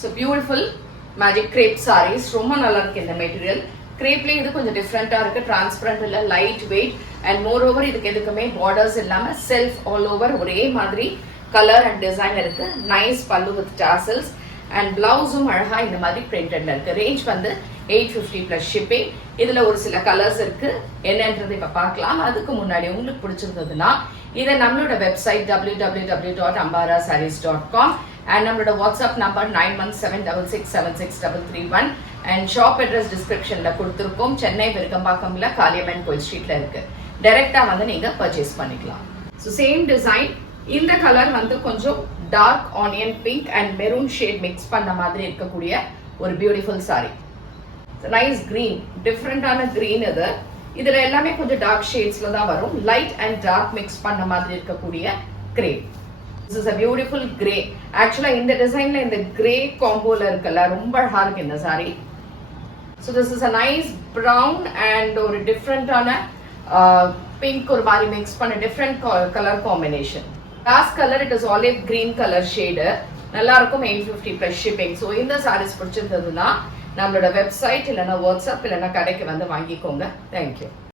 So beautiful magic crepe sarees. ரொம்ப நல்லா இருக்கு இந்த மெட்டீரியல். crepeல இது கொஞ்சம் டிஃபரண்டா இருக்கு. டிரான்ஸ்பரண்ட் இல்ல, light weight and more over இதுக்கு எதுக்குமே பார்டர்ஸ் இல்லாம செல்ஃப் ஆல் ஓவர் ஒரே மாதிரி கலர் அண்ட் டிசைன் இருக்கு. நைஸ் பல்லு வித் டாசல்ஸ் அண்ட் பிளவுஸும் அழகா இந்த மாதிரி பிரிண்டட்ல இருக்கு. ரேஞ்ச் வந்து 850 பிளஸ் ஷிப்பிங். இதுல ஒரு சில கலர்ஸ் இருக்கு, என்னன்றது இப்ப பார்க்கலாம். அதுக்கு முன்னாடி உங்களுக்கு பிடிச்சிருந்ததுன்னா இதை நம்மளோட வெப்சைட் www.ambarasarees.com and நம்மளோட WhatsApp number 9176676331 and shop address டிஸ்கிரிப்ஷன்ல கொடுத்திருக்கோம். சென்னை விருகம்பாக்கம்ல காளியம்மன் கோயில் ஸ்ட்ரீட்ல இருக்கு. டைரக்டா வந்து நீங்க பர்ச்சேஸ் பண்ணிக்கலாம். So same design. இந்த கலர் வந்து கொஞ்சம் dark onion pink and maroon shade mix பண்ண மாதிரி இருக்கக்கூடிய ஒரு பியூட்டிஃபுல் சாரி. நைஸ் கிரீன், டிஃப்ரெண்டான கிரீன் இது. இதுல எல்லாமே கொஞ்சம் டார்க் ஷேட்ஸ்ல தான் வரும். லைட் அண்ட் டார்க் மிக்ஸ் பண்ண மாதிரி இருக்கக்கூடிய grape. This is a beautiful grey. Actually இந்த டிசைன்ல இந்த கிரே காம்போல இருக்குல்ல, ரொம்ப அழகா இருக்கு இந்த sorry. So this is a nice brown and ஒரு டிஃப்ரெண்டான பிங்க் ஒரு மாதிரி மிக்ஸ் பண்ண different colour combination. Last colour it is olive green colour shade. நல்லா இருக்கும். 850 பிளஸ் ஷிப்பிங். ஸோ இந்த சாரீஸ் பிடிச்சிருந்ததுன்னா நம்மளோட வெப்சைட் இல்லைன்னா வாட்ஸ்அப் இல்லைன்னா கடைக்கு வந்து வாங்கிக்கோங்க. தேங்க்யூ.